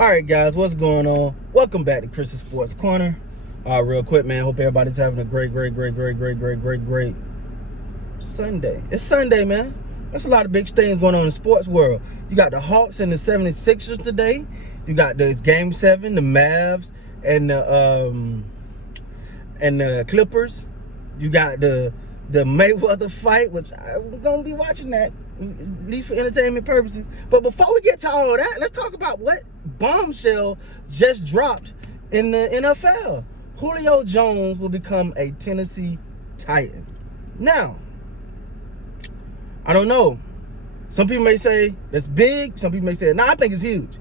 All right, guys, what's going on? Welcome back to Chris's Sports Corner. Real quick, man. Hope everybody's having a great Sunday. It's Sunday, man. There's a lot of big things going on in the sports world. You got the Hawks and the 76ers today. You got the Game 7, the Mavs, and the Clippers. You got the Mayweather fight, which I'm gonna be watching that, at least for entertainment purposes. But before we get to all that, let's talk about what bombshell just dropped in the NFL. Julio Jones will become a Tennessee Titan. Now, I don't know. Some people may say that's big. Some people may say, no, I think it's huge.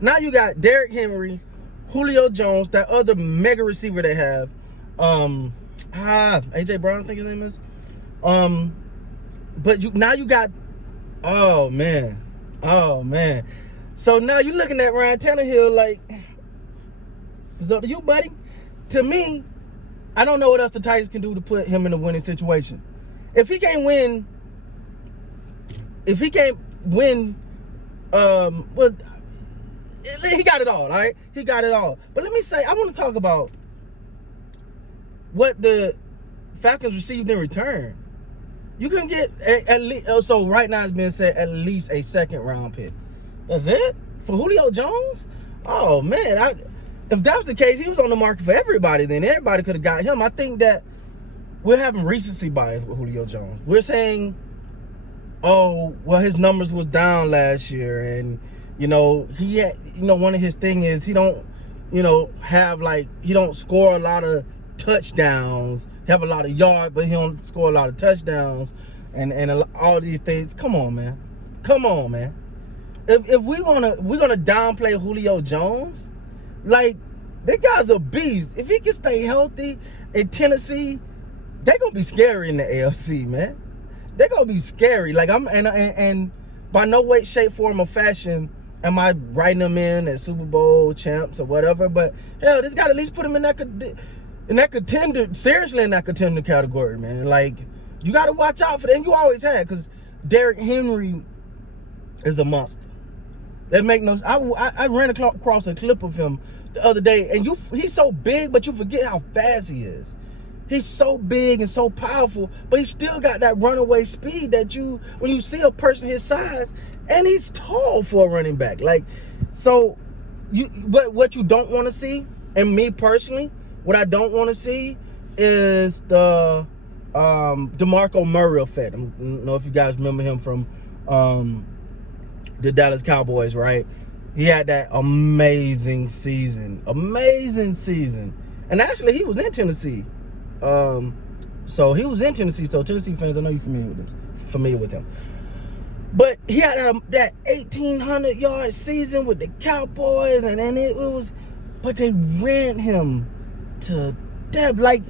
Now you got Derrick Henry, Julio Jones, that other mega receiver they have. AJ Brown, I think his name is. But now you got, oh man. So now you're looking at Ryan Tannehill like, it's up to you, buddy. To me, I don't know what else the Titans can do to put him in a winning situation. If he can't win, well, he got it all right? He got it all. But let me say, I want to talk about what the Falcons received in return. You can get at least, so right now it's being said at least a second round pick. That's it? For Julio Jones? Oh man, if that was the case, he was on the market for everybody, then everybody could have got him. I think that we're having recency bias with Julio Jones. We're saying, oh, well, his numbers was down last year, and he had, one of his thing is he don't, he don't score a lot of touchdowns. He have a lot of yards, but he don't score a lot of touchdowns, and all these things. Come on, man. If we're gonna downplay Julio Jones, like, this guy's a beast. If he can stay healthy in Tennessee, they're gonna be scary in the AFC, man. They're gonna be scary. Like, and by no way, shape, form, or fashion am I writing them in as Super Bowl champs or whatever. But hell, this guy at least put him in that contender, seriously in that contender category, man. Like, you got to watch out for that. And you always had, because Derrick Henry is a monster. That make no. I ran across a clip of him the other day, and he's so big, but you forget how fast he is. He's so big and so powerful, but he still got that runaway speed that when you see a person his size, and he's tall for a running back. Like, so but what you don't want to see, and me personally, what I don't want to see is the DeMarco Murray effect. I don't know if you guys remember him from the Dallas Cowboys, right? He had that amazing season. And actually, he was in Tennessee. So he was in Tennessee. So Tennessee fans, I know you're familiar with him. But he had that 1,800-yard season with the Cowboys, and then it was, but they ran him to death. Like,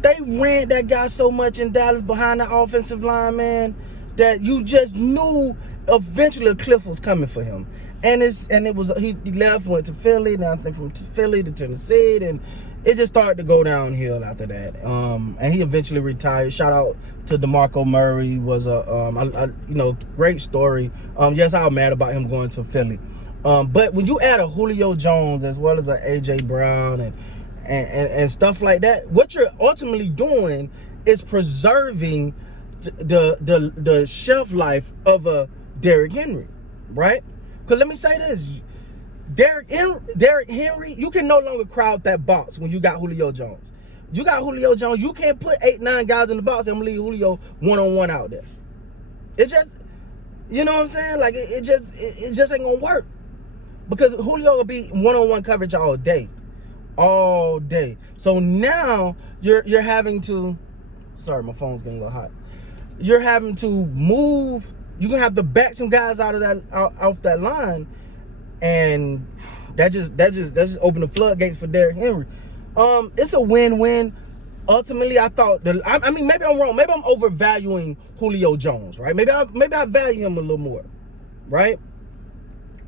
they ran that guy so much in Dallas behind the offensive line, man, that you just knew eventually a cliff was coming for him. And it was he left, went to Philly, now I think from Philly to Tennessee, and it just started to go downhill after that. And he eventually retired. Shout out to DeMarco Murray. Was a great story. Yes, I was mad about him going to Philly. But when you add a Julio Jones as well as a AJ Brown and stuff like that, what you're ultimately doing is preserving the shelf life of a Derrick Henry, right? Because let me say this, Derrick Henry, you can no longer crowd that box when you got Julio Jones. You got Julio Jones, you can't put 8-9 guys in the box and leave Julio one-on-one out there. It just, you know what I'm saying? Like, it just ain't gonna work. Because Julio will be one-on-one coverage all day. So now you're having to, sorry, my phone's getting a little hot. You're having to move. You're gonna have to back some guys out of off that line, and that just opened the floodgates for Derrick Henry. It's a win-win. Ultimately, I thought I mean, maybe I'm wrong. Maybe I'm overvaluing Julio Jones, right? Maybe I value him a little more, right?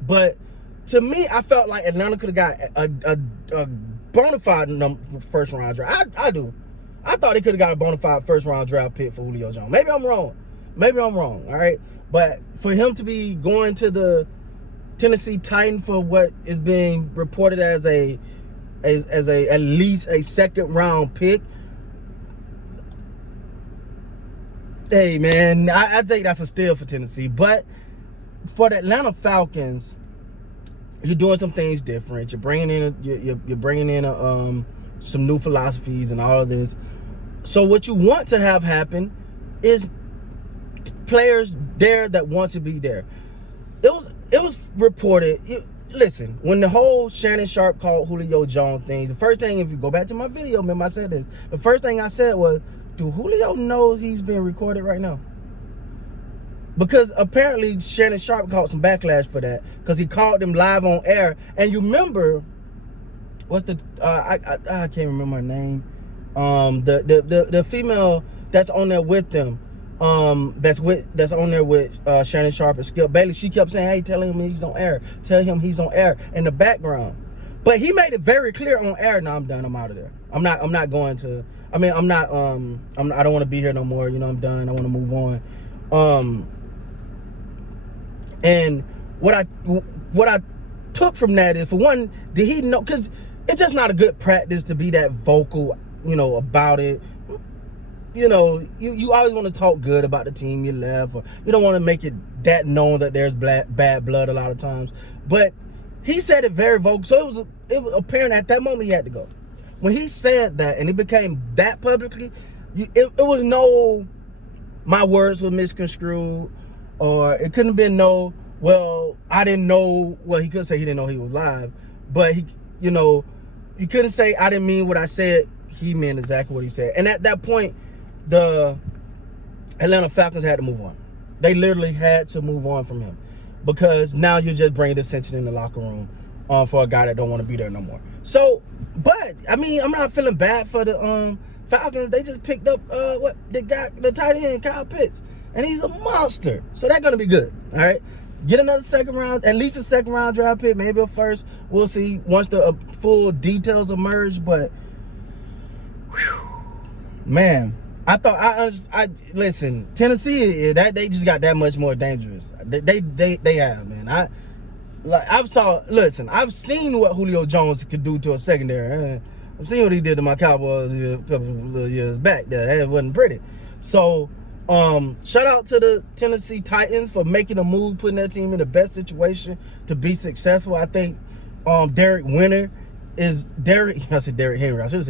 But to me, I felt like Atlanta could have got a bona fide first round draft. I do. I thought they could have got a bona fide first round draft pick for Julio Jones. Maybe I'm wrong. All right. But for him to be going to the Tennessee Titan for what is being reported as a at least a second round pick. Hey man, I think that's a steal for Tennessee. But for the Atlanta Falcons, you're doing some things different. You're bringing in some new philosophies and all of this. So what you want to have happen is players there that want to be there. It was reported. Listen, when the whole Shannon Sharp called Julio Jones thing, the first thing, if you go back to my video, remember I said this. The first thing I said was, do Julio know he's being recorded right now? Because apparently Shannon Sharp caught some backlash for that because he called them live on air. And you remember, what's the I can't remember her name. The female that's on there with them, that's on there with Shannon Sharp and Skip Bayless. She kept saying, "Hey, tell him he's on air. Tell him he's on air" in the background. But he made it very clear on air. No, I'm done. I'm out of there. I'm not going to. I mean, I don't want to be here no more. You know, I'm done. I want to move on. And what I took from that is, for one, did he know? Because it's just not a good practice to be that vocal, about it. You always want to talk good about the team you left, or you don't want to make it that known that there's bad blood a lot of times. But he said it very vocal, so it was apparent at that moment he had to go. When he said that and it became that publicly, it was no, my words were misconstrued, or it couldn't have been no, well, I didn't know. Well, he could say he didn't know he was live, but he couldn't say I didn't mean what I said. He meant exactly what he said. And at that point, the Atlanta Falcons had to move on. They literally had to move on from him, because now you're just bringing dissension in the locker room for a guy that don't want to be there no more. So, but I mean, I'm not feeling bad for the Falcons. They just picked up the tight end Kyle Pitts, and he's a monster. So that's gonna be good. All right, get another second round, at least a second round draft pick, maybe a first. We'll see once the full details emerge. But man, I thought I listen, Tennessee, that they just got that much more dangerous. They have, man. I've seen what Julio Jones could do to a secondary. I've seen what he did to my Cowboys a couple of years back. That wasn't pretty. So shout out to the Tennessee Titans for making a move, putting their team in the best situation to be successful. I think Derek Henry. I should have said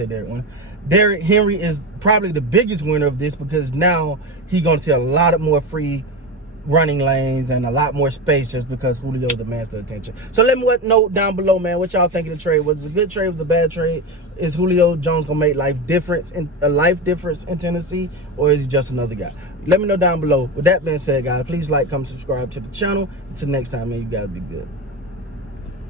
Derek Winner. Derrick Henry is probably the biggest winner of this, because now he's going to see a lot more free running lanes and a lot more space, just because Julio demands the attention. So let me know down below, man, what y'all think of the trade. Was it a good trade? Was it a bad trade? Is Julio Jones going to make a life difference in Tennessee, or is he just another guy? Let me know down below. With that being said, guys, please like, comment, subscribe to the channel. Until next time, man, you guys be good.